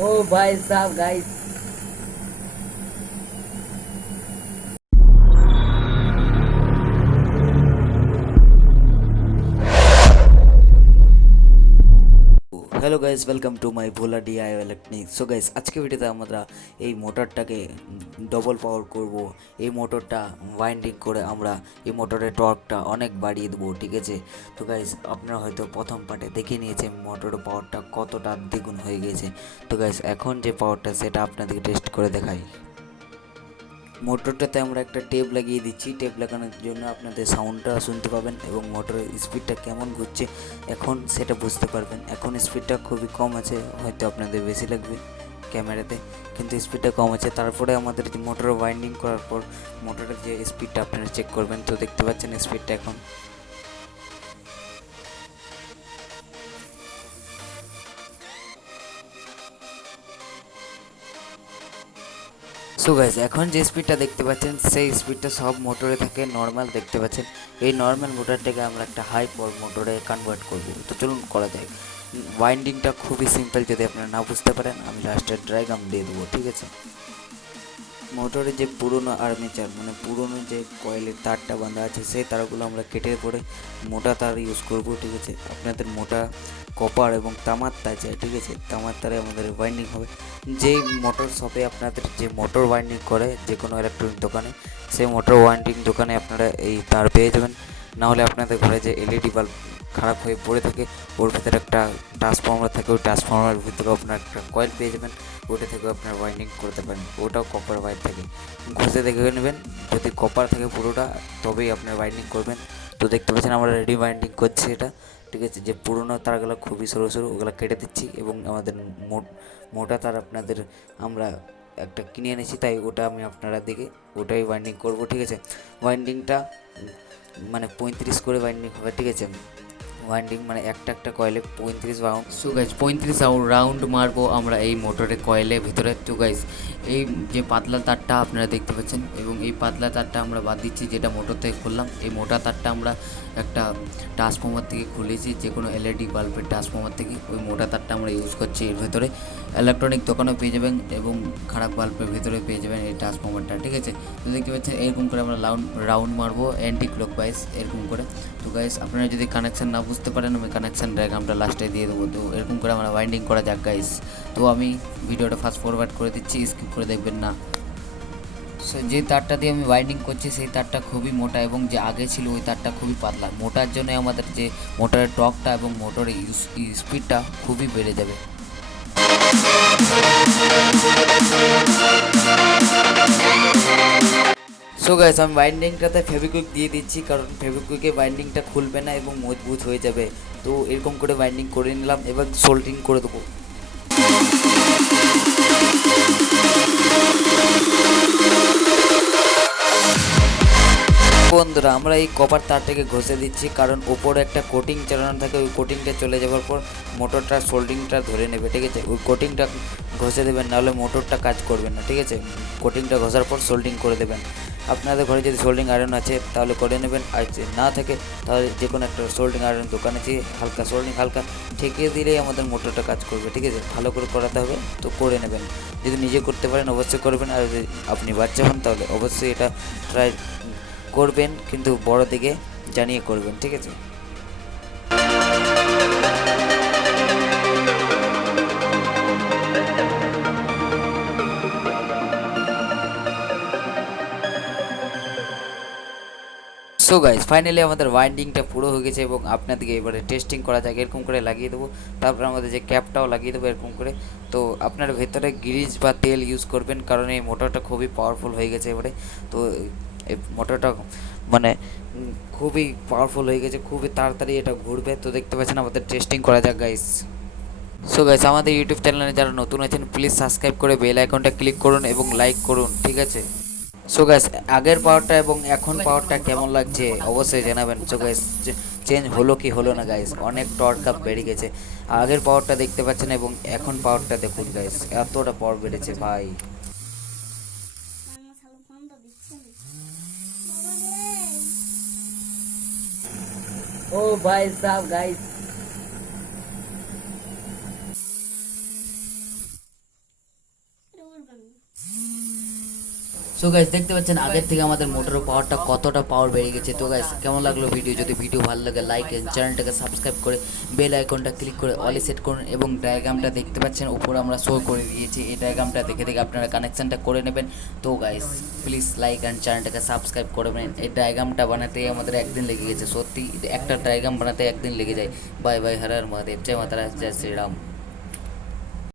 ओ भाई साहब guys. Hello guys, welcome to my Bhola DI electronic. So guys, আজকে ভিডিওতে আমরা এই মোটরটাকে ডবল পাওয়ার করব। এই মোটরটা ওয়াইন্ডিং করে আমরা এই মোটরের টর্কটা অনেক বাড়িয়ে দেবো, ঠিক আছে? তো গাইস, আপনারা হয়তো প্রথম পার্টে দেখে নিয়েছেন মোটরের পাওয়ারটা কতটা দ্বিগুণ হয়ে গেছে। তো গাইস, এখন যে পাওয়ারটা সেটা আপনাদেরকে টেস্ট করে দেখাই। মোটরটাতে আমরা একটা টেপ লাগিয়ে দিচ্ছি। টেপ লাগানোর জন্য আপনাদের সাউন্ডটা শুনতে পাবেন এবং মোটরের স্পিডটা কেমন ঘুরছে এখন সেটা বুঝতে পারবেন। এখন স্পিডটা খুবই কম আছে, হয়তো আপনাদের বেশি লাগবে ক্যামেরাতে, কিন্তু স্পিডটা কম আছে। তারপরে আমাদের যে মোটরের ওয়াইন্ডিং করার পর মোটরের যে স্পিডটা আপনারা চেক করবেন। তো দেখতে পাচ্ছেন স্পিডটা এখন। সো গাইজ, এখন যে স্পিডটা দেখতে পাচ্ছেন সেই স্পিডটা সব মোটরে থাকে নর্মাল, দেখতে পাচ্ছেন। এই নর্মাল মোটরটাকে আমরা একটা হাই পাওয়ার মোটরে কনভার্ট করব। তো চলুন করা যায়। ওয়াইন্ডিংটা খুবই সিম্পল, যদি আপনারা না বুঝতে পারেন আমি লাস্টে ডায়াগ্রাম দিয়ে দেবো, ঠিক আছে? মোটরের যে পুরনো আর্মেচার মানে পুরনো যে কয়েলের তারটা বাঁধা আছে সেই তারগুলো আমরা কেটে পরে মোটা তার ইউজ করব, ঠিক আছে? আপনাদের মোটা কপার এবং তামার তার চাই, ঠিক আছে? তামার তারে আমাদের ওয়াইন্ডিং হবে। যেই মোটর শপে আপনাদের যে মোটর ওয়াইন্ডিং করে যে কোনো ইলেকট্রনিক দোকানে, সেই মোটর ওয়াইন্ডিং দোকানে আপনারা এই তার পেয়ে যাবেন। নাহলে আপনাদের ঘরে যে এলইডি বাল্ব খারাপ হয়ে পড়ে থাকে ওর ভিতরে একটা ট্রান্সফর্মার থাকে, ওই ট্রান্সফর্মারের ভিতরে আপনার একটা কয়েল পেয়ে যাবেন, ওটা থেকে আপনার ওয়াইন্ডিং করতে পারেন। ওটাও কপার ওয়্যার থাকে, ঘষে দেখে নেবেন। যদি কপার থাকে পুরোটা তবেই আপনার ওয়াইন্ডিং করবেন। তো দেখতে পাচ্ছেন আমরা রেডি ওয়াইন্ডিং করছি এটা, ঠিক আছে? যে পুরোনো তারগুলো খুবই সরু সরু ওগুলো কেটে দিচ্ছি এবং আমাদের মোটা তার আপনাদের আমরা একটা কিনে এনেছি, তাই ওটা আমি আপনারা দেখে ওটাই ওয়াইন্ডিং করব, ঠিক আছে? ওয়াইন্ডিংটা মানে 35 করে ওয়াইন্ডিং হবে, ঠিক আছে? ওয়াইন্ডিং মানে একটা একটা কয়েলে 35 রাউন্ড। সো গাইজ, 35 রাউন্ড মারবো আমরা এই মোটরের কয়েলের ভিতরে। তো গাইজ, এই যে পাতলা তারটা আপনারা দেখতে পাচ্ছেন এবং এই পাতলা তারটা আমরা বাদ দিচ্ছি, যেটা মোটর থেকে খুললাম। এই মোটা তারটা আমরা একটা ট্রান্সফর্মার থেকে খুলেছি, যে কোনো এলইডি বাল্বের ট্রান্সফর্মার থেকে ওই মোটা তারটা আমরা ইউজ করছি এর ভেতরে। ইলেকট্রনিক দোকানেও পেয়ে যাবেন এবং খারাপ বাল্বের ভেতরে পেয়ে যাবেন এই ট্রান্সফর্মারটা, ঠিক আছে? তো দেখতে পাচ্ছেন এরকম করে আমরা রাউন্ড মারবো অ্যান্টি ক্লক ওয়াইজ, এরকম করে। তো গাইস, আপনারা যদি কানেকশান না বুঝতে পারেন আমি কানেকশান ডায়াগ্রামটা লাস্টে দিয়ে দেবো। তো এরকম করে আমরা ওয়াইন্ডিং করা যাক গাইস। তো আমি ভিডিওটা ফাস্ট ফরওয়ার্ড করে দিচ্ছি, স্কিপ করে দেখবেন না। সো যে তারটা দিয়ে আমি ওয়াইন্ডিং করছি সেই তারটা খুবই মোটা এবং যে আগে ছিল ওই তারটা খুবই পাতলা। মোটার জন্য আমাদের যে মোটরের টর্কটা এবং মোটরের স্পিডটা খুবই বেড়ে যাবে। সো গাইস, আমি বাইন্ডিংটাতে ফেভিকুইক দিয়ে দিচ্ছি, কারণ ফেভিকুইকে বাইন্ডিংটা খুলবে না এবং মজবুত হয়ে যাবে। তো এরকম করে বাইন্ডিং করে নিলাম, এবার সোল্ডিং করে দেবো। বন্ধুরা, আমরা এই কপার তারটাকে ঘষে দিচ্ছি, কারণ ওপরে একটা কোটিং চালানো থাকে, ওই কোটিংটা চলে যাওয়ার পর মোটরটা সোল্ডিংটা ধরে নেবে, ঠিক আছে? ওই কোটিংটা ঘষে দেবেন, নাহলে মোটরটা কাজ করবে না, ঠিক আছে? কোটিংটা ঘষার পর সোল্ডিং করে দেবেন। আপনাদের ঘরে যদি সোল্ডিং আয়রন আছে তাহলে করে নেবেন, আর যদি না থাকে তাহলে যে কোনো একটা সোল্ডিং আয়রন দোকানে যেয়ে হালকা সোল্ডিং হালকা ঠেকিয়ে দিলেই আমাদের মোটরটা কাজ করবে, ঠিক আছে? ভালো করে করাতে হবে, তো করে নেবেন। যদি নিজে করতে পারেন অবশ্যই করবেন, আর যদি আপনি বাচ্চা হন তাহলে অবশ্যই এটা ট্রাই করবেন, কিন্তু বড় দিকে জানিয়ে করবেন, ঠিক আছে? সো গাইজ, ফাইনালি আমাদের ওয়াইন্ডিংটা পুরো হয়ে গেছে এবং আপনাদেরকে এবারে টেস্টিং করা যাক। এরকম করে লাগিয়ে দেবো, তারপর আমাদের যে ক্যাপটাও লাগিয়ে দেবো এরকম করে। তো আপনার ভেতরে গ্রিজ বা তেল ইউজ করবেন, কারণ এই মোটরটা খুবই পাওয়ারফুল হয়ে গেছে এবারে। তো এই মোটরটা মানে খুবই পাওয়ারফুল হয়ে গেছে, খুবই তাড়াতাড়ি এটা ঘুরবে। তো দেখতে পাচ্ছেন, আমাদের টেস্টিং করা যাক গাইজ। সো গাইজ, আমাদের ইউটিউব চ্যানেলে যারা নতুন আছেন প্লিজ সাবস্ক্রাইব করে বেল আইকনটা ক্লিক করুন এবং লাইক করুন, ঠিক আছে? সো গাইস, আগের পাওয়ারটা এবং এখন পাওয়ারটা কেমন লাগছে অবশ্যই জানাবেন। সো গাইস, চেঞ্জ হলো কি হলো না গাইস, অনেক টর্ক আপ বেড়ে গেছে। আগের পাওয়ারটা দেখতে পাচ্ছেন এবং এখন পাওয়ারটা দেখুন গাইস, এতটা পাওয়ার বেড়েছে ভাই। ओ भाई साहब गाइस। সো গাইস দেখতে পাচ্ছেন আগের থেকে আমাদের মোটরের পাওয়ারটা কতটা পাওয়ার বেড়ে গেছে। তো গাইস কেমন লাগলো ভিডিও? যদি ভিডিও ভালো লাগে লাইক এন্ড চ্যানেলটাকে সাবস্ক্রাইব করে বেল আইকনটা ক্লিক করে অলে সেট করুন এবং ডায়াগ্রামটা দেখতে পাচ্ছেন উপরে আমরা শো করে দিয়েছি। এই ডায়াগ্রামটা দেখে দেখে আপনারা কানেকশনটা করে নেবেন। তো গাইস প্লিজ লাইক অ্যান্ড চ্যানেলটাকে সাবস্ক্রাইব করবেন। এই ডায়াগ্রামটা বানাতে আমাদের একদিন লেগে গেছে, সত্যি একটা ডায়াগ্রাম বানাতে একদিন লেগে যায়। বাই বাই, হর হর মহাদেব, জয় মাতারা, জয় শ্রীরাম।